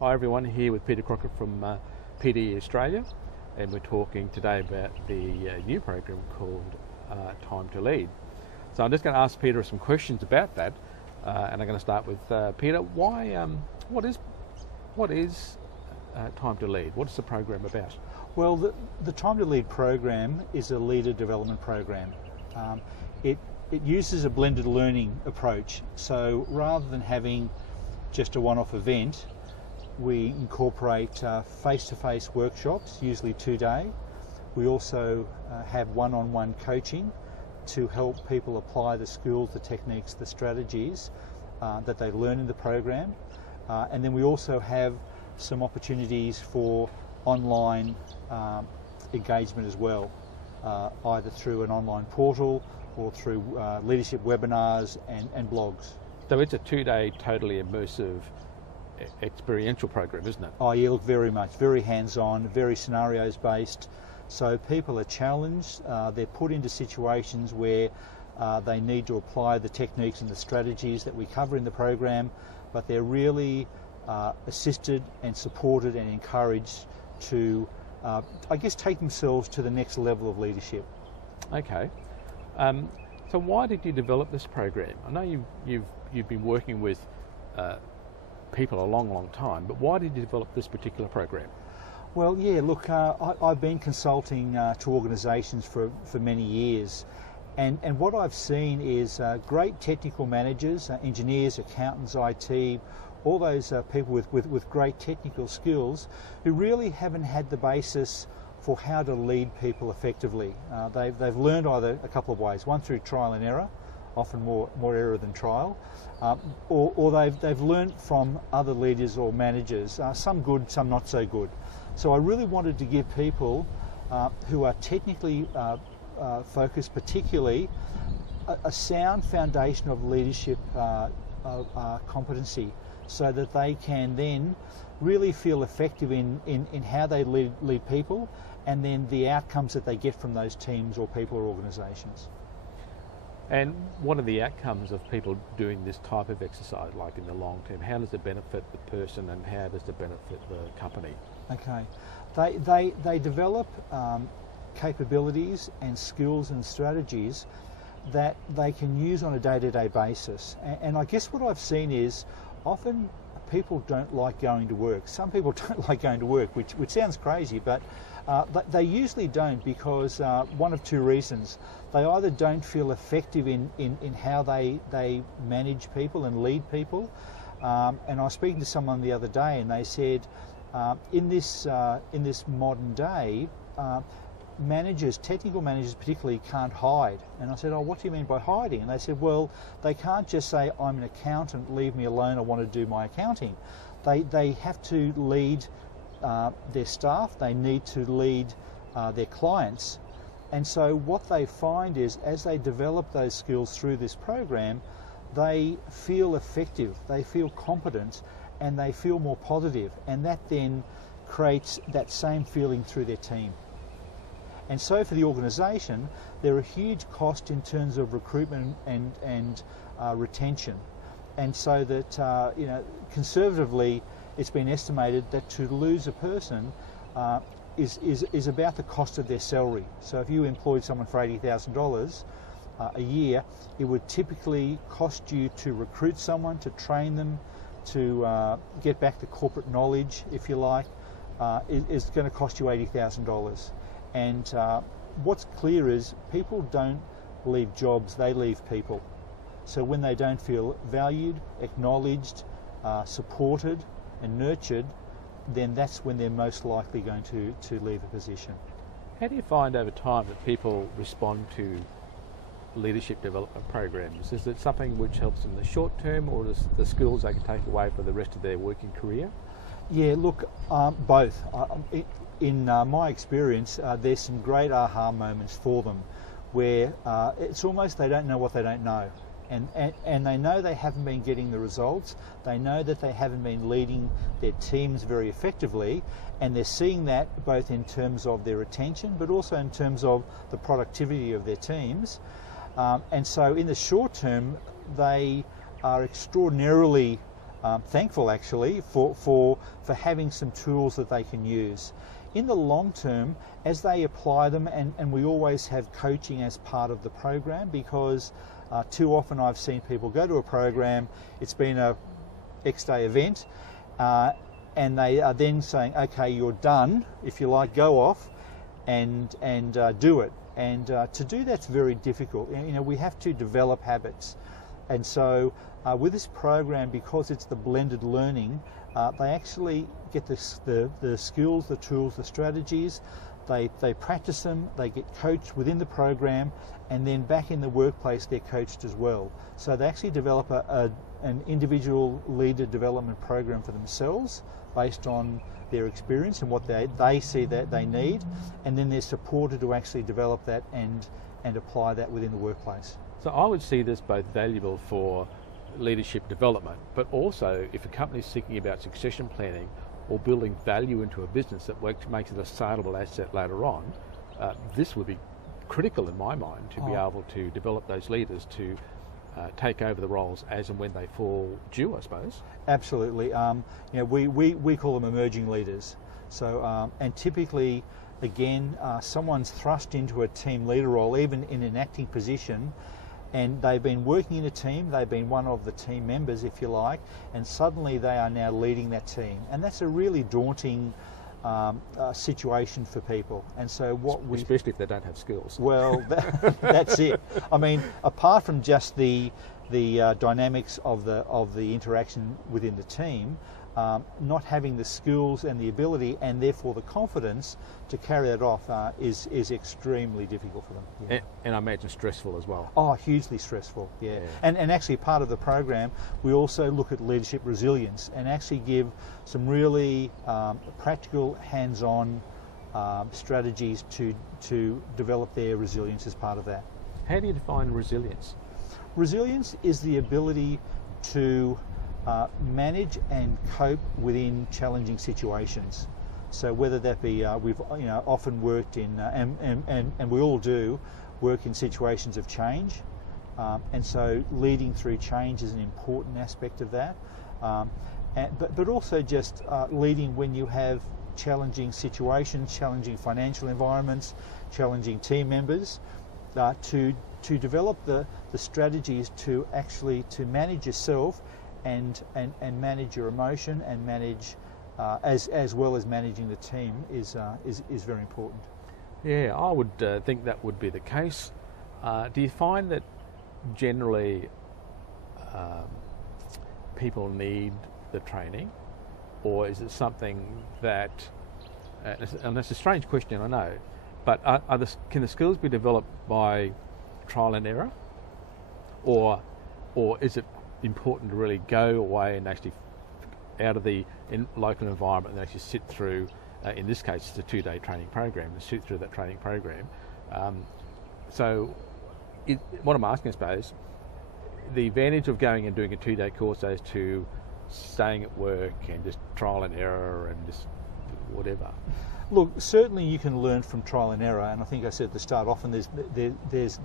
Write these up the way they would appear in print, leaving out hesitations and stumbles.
Hi everyone, here with Peter Crockett from PD Australia, and we're talking today about the new program called Time to Lead. So I'm just going to ask Peter some questions about that, and I'm going to start with Peter. What is Time to Lead? What is the program about? Well, the Time to Lead program is a leader development program. It uses a blended learning approach. So rather than having just a one-off event, we incorporate face-to-face workshops, usually 2-day. We also have one-on-one coaching to help people apply the skills, the techniques, the strategies that they learn in the program. And then we also have some opportunities for online engagement as well, either through an online portal or through leadership webinars and blogs. So it's a 2-day totally immersive experiential program, isn't it? Oh yeah, look, very much, very hands-on, very scenarios based. So people are challenged, they're put into situations where they need to apply the techniques and the strategies that we cover in the program, but they're really assisted and supported and encouraged to, I guess, take themselves to the next level of leadership. Okay. So why did you develop this program? I know you've been working with people a long time, but why did you develop this particular program? Well, yeah, look, I've been consulting to organisations for many years, and what I've seen is great technical managers, engineers, accountants, IT, all those people with great technical skills who really haven't had the basis for how to lead people effectively. They've learned either a couple of ways, one through trial and error, often more error than trial, or they've learned from other leaders or managers, some good, some not so good. So I really wanted to give people who are technically focused particularly a sound foundation of leadership competency, so that they can then really feel effective in how they lead people, and then the outcomes that they get from those teams or people or organisations. And what are the outcomes of people doing this type of exercise, like in the long term? How does it benefit the person and how does it benefit the company? Okay, they develop capabilities and skills and strategies that they can use on a day-to-day basis. And I guess what I've seen is often people don't like going to work. Some people don't like going to work, which sounds crazy, but they usually don't, because one of two reasons. They either don't feel effective in how they manage people and lead people. And I was speaking to someone the other day, and they said, in this modern day, managers, technical managers particularly, can't hide. And I said, oh, what do you mean by hiding? And they said, well, they can't just say, I'm an accountant, leave me alone, I want to do my accounting. They have to lead their staff, they need to lead their clients. And so what they find is, as they develop those skills through this program, they feel effective, they feel competent, and they feel more positive, and that then creates that same feeling through their team. And so for the organisation, there are huge costs in terms of recruitment and retention. And so that, conservatively, it's been estimated that to lose a person is about the cost of their salary. So if you employed someone for $80,000 a year, it would typically cost you to recruit someone, to train them, to get back the corporate knowledge, if you like, is going to cost you $80,000. And what's clear is people don't leave jobs, they leave people. So when they don't feel valued, acknowledged, supported and nurtured, then that's when they're most likely going to leave a position. How do you find over time that people respond to leadership development programs? Is it something which helps in the short term, or does the skills they can take away for the rest of their working career? Yeah, look, both. In my experience, there's some great aha moments for them where it's almost they don't know what they don't know. And they know they haven't been getting the results, they know that they haven't been leading their teams very effectively, and they're seeing that both in terms of their retention but also in terms of the productivity of their teams. And so in the short term, they are extraordinarily thankful actually for having some tools that they can use. In the long term, as they apply them, and we always have coaching as part of the program, because too often I've seen people go to a program, it's been a X day event, and they are then saying, okay, you're done, if you like, go off and do it. And to do that's very difficult. You know, we have to develop habits. And so with this program, because it's the blended learning, they actually get the skills, the tools, the strategies. They practice them, they get coached within the program, and then back in the workplace they're coached as well. So they actually develop an individual leader development program for themselves based on their experience and what they see that they need, and then they're supported to actually develop that and apply that within the workplace. So I would see this both valuable for leadership development, but also if a company is thinking about succession planning or building value into a business that makes it a saleable asset later on, this would be critical in my mind to be able to develop those leaders to take over the roles as and when they fall due, I suppose. Absolutely. You know, we call them emerging leaders. So, and typically, again, someone's thrust into a team leader role, even in an acting position, and they've been working in a team, they've been one of the team members, if you like, and suddenly they are now leading that team. And that's a really daunting situation for people. And so especially if they don't have skills. Well, that's it. I mean, apart from just the dynamics of the interaction within the team, not having the skills and the ability and therefore the confidence to carry that off is extremely difficult for them. Yeah. And I imagine stressful as well. Oh, hugely stressful, yeah. And actually part of the program, we also look at leadership resilience and actually give some really practical, hands-on strategies to develop their resilience as part of that. How do you define resilience? Resilience is the ability to manage and cope within challenging situations. So whether that be, we've often worked in, and we all do, work in situations of change, and so leading through change is an important aspect of that. But also just leading when you have challenging situations, challenging financial environments, challenging team members, to develop the strategies to actually to manage yourself and manage your emotion and manage as well as managing the team is very important. Yeah, I would think that would be the case. Do you find that generally people need the training, or is it something that, and that's a strange question, I know, but can the skills be developed by trial and error, or is it important to really go away and actually out of the local environment and actually sit through, in this case it's a 2-day training program, and sit through that training program. So what I'm asking, I suppose, the advantage of going and doing a 2-day course as to staying at work and just trial and error and just whatever. Look, certainly you can learn from trial and error, and I think I said at the start, often there's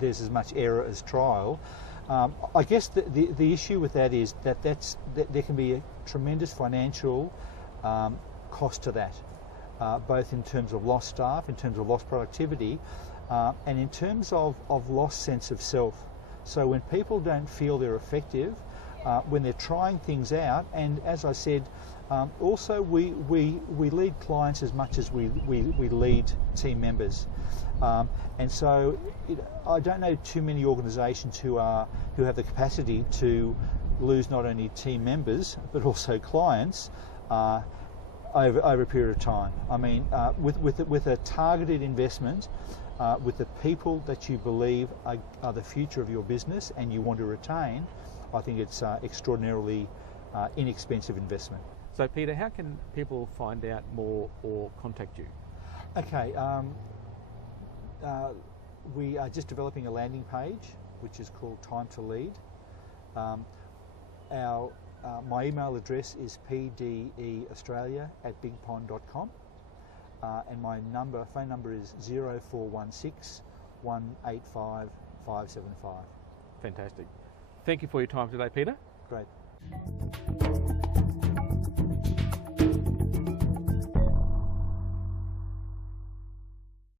as much error as trial. I guess the issue with that is that there can be a tremendous financial cost to that, both in terms of lost staff, in terms of lost productivity, and in terms of lost sense of self. So when people don't feel they're effective, when they're trying things out, and as I said, also we lead clients as much as we lead team members. And so I don't know too many organisations who have the capacity to lose not only team members but also clients over a period of time. I mean, with a targeted investment, with the people that you believe are the future of your business and you want to retain, I think it's extraordinarily inexpensive investment. So Peter, how can people find out more or contact you? Okay, we are just developing a landing page which is called Time to Lead. My email address is pdeaustralia@bigpond.com, and my phone number is 0416 185 575. Fantastic. Thank you for your time today, Peter. Great.